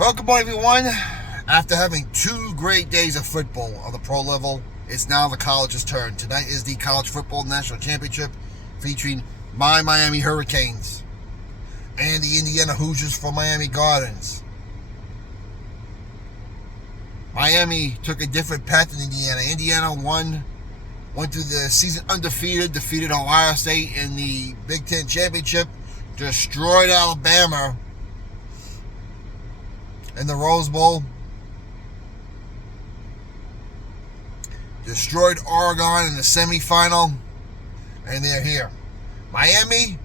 Well, good morning, everyone. After having 2 great days of football on the pro level, it's now the college's turn. Tonight is the College Football National Championship featuring my Miami Hurricanes and the Indiana Hoosiers from Miami Gardens. Miami took a different path than Indiana. Indiana went through the season undefeated, defeated Ohio State in the Big Ten Championship, destroyed Alabama in the Rose Bowl, destroyed Oregon in the semifinal, and they're here. Miami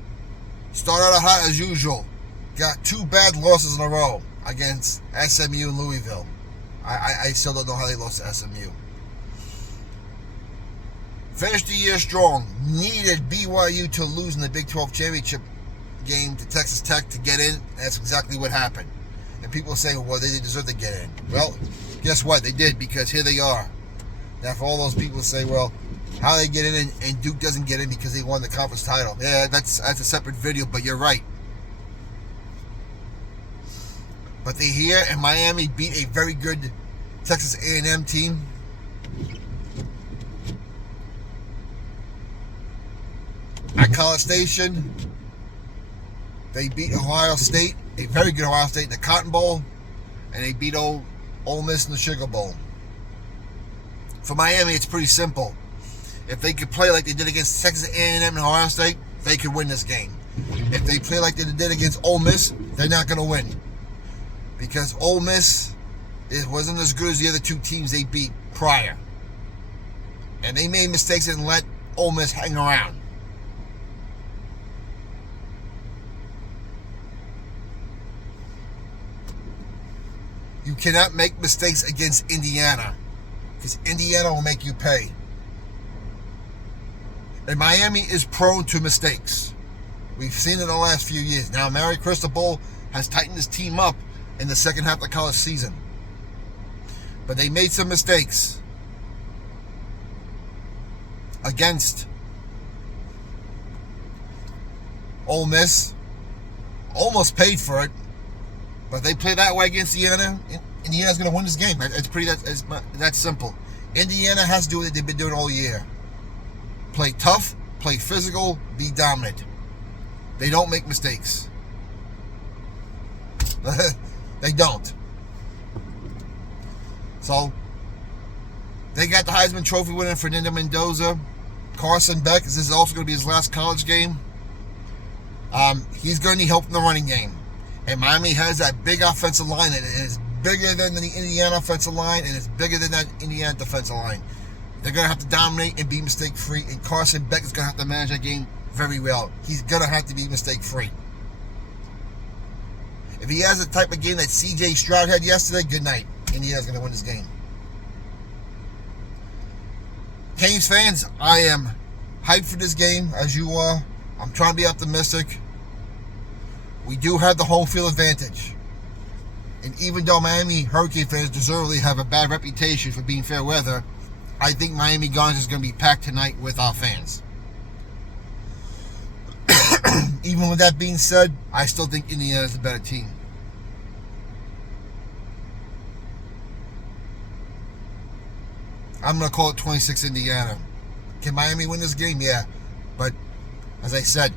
started out hot as usual. Got 2 bad losses in a row against SMU and Louisville. I still don't know how they lost to SMU. Finished the year strong. Needed BYU to lose in the Big 12 championship game to Texas Tech to get in. That's exactly what happened. And people say, well, they didn't deserve to get in. Well, guess what? They did, because here they are. Now, for all those people who say, well, how they get in and Duke doesn't get in because they won the conference title. Yeah, that's a separate video, but you're right. But they're here, and Miami beat a very good Texas A&M team. At College Station, they beat Ohio State, a very good Ohio State, in the Cotton Bowl, and they beat Ole Miss in the Sugar Bowl. For Miami, it's pretty simple. If they could play like they did against Texas A&M and Ohio State, they could win this game. If they play like they did against Ole Miss, they're not going to win. Because Ole Miss wasn't as good as the other 2 teams they beat prior. And they made mistakes and let Ole Miss hang around. You cannot make mistakes against Indiana, because Indiana will make you pay. And Miami is prone to mistakes. We've seen it in the last few years. Now, Mary Cristobal has tightened his team up in the second half of the college season. But they made some mistakes against Ole Miss. Almost paid for it. But they play that way against Indiana. Indiana's going to win this game. It's that simple. Indiana has to do what they've been doing all year. Play tough, play physical, be dominant. They don't make mistakes. They don't. So, they got the Heisman Trophy winner Fernando Mendoza. Carson Beck, this is also going to be his last college game. He's going to need help in the running game. And Miami has that big offensive line, and it is bigger than the Indiana offensive line, and it's bigger than that Indiana defensive line. They're going to have to dominate and be mistake-free, and Carson Beck is going to have to manage that game very well. He's going to have to be mistake-free. If he has the type of game that C.J. Stroud had yesterday, good night. Indiana's going to win this game. Canes fans, I am hyped for this game, as you are. I'm trying to be optimistic. We do have the home field advantage. And even though Miami Hurricane fans deservedly have a bad reputation for being fair weather, I think Miami Gardens is going to be packed tonight with our fans. Even with that being said, I still think Indiana is the better team. I'm going to call it 26 Indiana. Can Miami win this game? Yeah. But, as I said,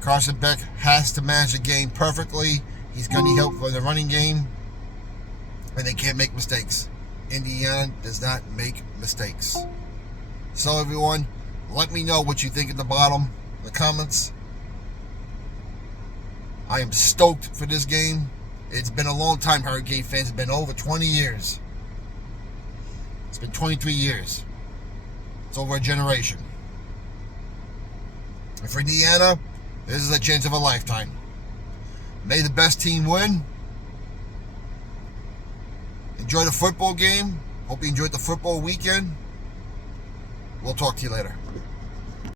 Carson Beck has to manage the game perfectly. He's going to need help for the running game. And they can't make mistakes. Indiana does not make mistakes. So, everyone, let me know what you think at the bottom in the comments. I am stoked for this game. It's been a long time, Hurricane fans. It's been over 20 years. It's been 23 years. It's over a generation. And for Indiana, this is a chance of a lifetime. May the best team win. Enjoy the football game. Hope you enjoyed the football weekend. We'll talk to you later.